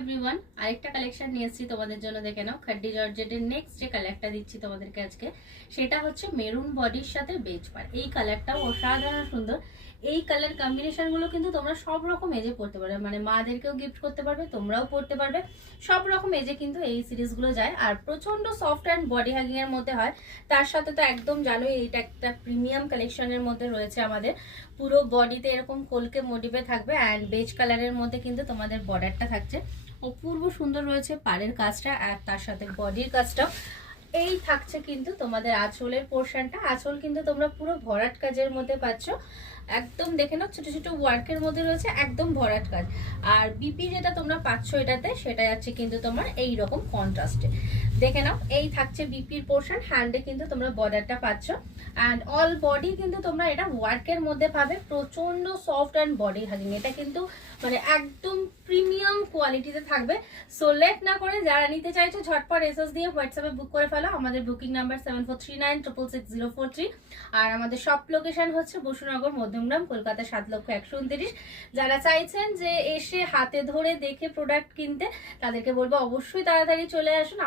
Everyone, আরেকটা collection নিয়ে এসেছি তোমাদের জন্য। দেখে নাও, খাড্ডি জর্জেটের নেক্সট যে কালারটা দিচ্ছি তোমাদেরকে আজকে, সেটা হচ্ছে মেরুন বডির সাথে বেজ পার। এই কালারটাও অসাধারণ সুন্দর। এই কালার কম্বিনেশন গুলো কিন্তু তোমরা সব রকম এজে পড়তে পারবে, মানে মাদেরকেও গিফট করতে পারবে, তোমরাও পড়তে পারবে। সব রকম এজে কিন্তু এই সিরিজগুলো যায়, আর প্রচন্ড সফট অ্যান্ড বডি হ্যাগিং এর মধ্যে হয়। তার সাথে তো একদম জানোই এইটা একটা প্রিমিয়াম কালেকশনের মধ্যে রয়েছে আমাদের। পুরো বডিতে এরকম কলকে মোটিভে থাকবে, অ্যান্ড বেজ কালারের মধ্যে কিন্তু তোমাদের বর্ডারটা থাকছে। অপূর্ব সুন্দর রয়েছে পাড়ের কাজটা, আর তার সাথে বডির কাজটাও। এই থাকছে কিন্তু তোমাদের আঁচলের পোর্শনটা। আঁচল কিন্তু তোমরা পুরো ভরাট কাজের মধ্যে পাচ্ছ। একদম দেখে নাও, ছোট ছোট ওয়ার্কের মধ্যে রয়েছে, একদম ভরাট কাজ। আর বিপি যেটা তোমরা পাচ্ছ এটাতে, সেটা যাচ্ছে কিন্তু তোমার এই রকম কন্ট্রাস্টে। দেখে নাও, এই থাকছে বিপির পোর্শন। হ্যান্ডে কিন্তু তোমরা বর্ডারটা পাচ্ছ, অ্যান্ড অল বডি কিন্তু তোমরা এটা ওয়ার্কের মধ্যে পাবে। প্রচন্ড সফট অ্যান্ড বডি হাগিং, এটা কিন্তু মানে একদম প্রিমিয়াম কোয়ালিটিতে থাকবে। সো লেট না করে যারা নিতে চাইছো ঝটপট এসএস দিয়ে হোয়াটসঅ্যাপে বুক করে ফেলো। আমাদের বুকিং নাম্বার 7439666043। আর আমাদের শপ লোকেশন হচ্ছে বসুনগর, মধ্যমগ্রাম, কলকাতা 7,129,000। যারা চাইছেন যে এসে হাতে ধরে দেখে প্রোডাক্ট কিনতে, তাদেরকে বলবো অবশ্যই তাড়াতাড়ি চলে আসুন।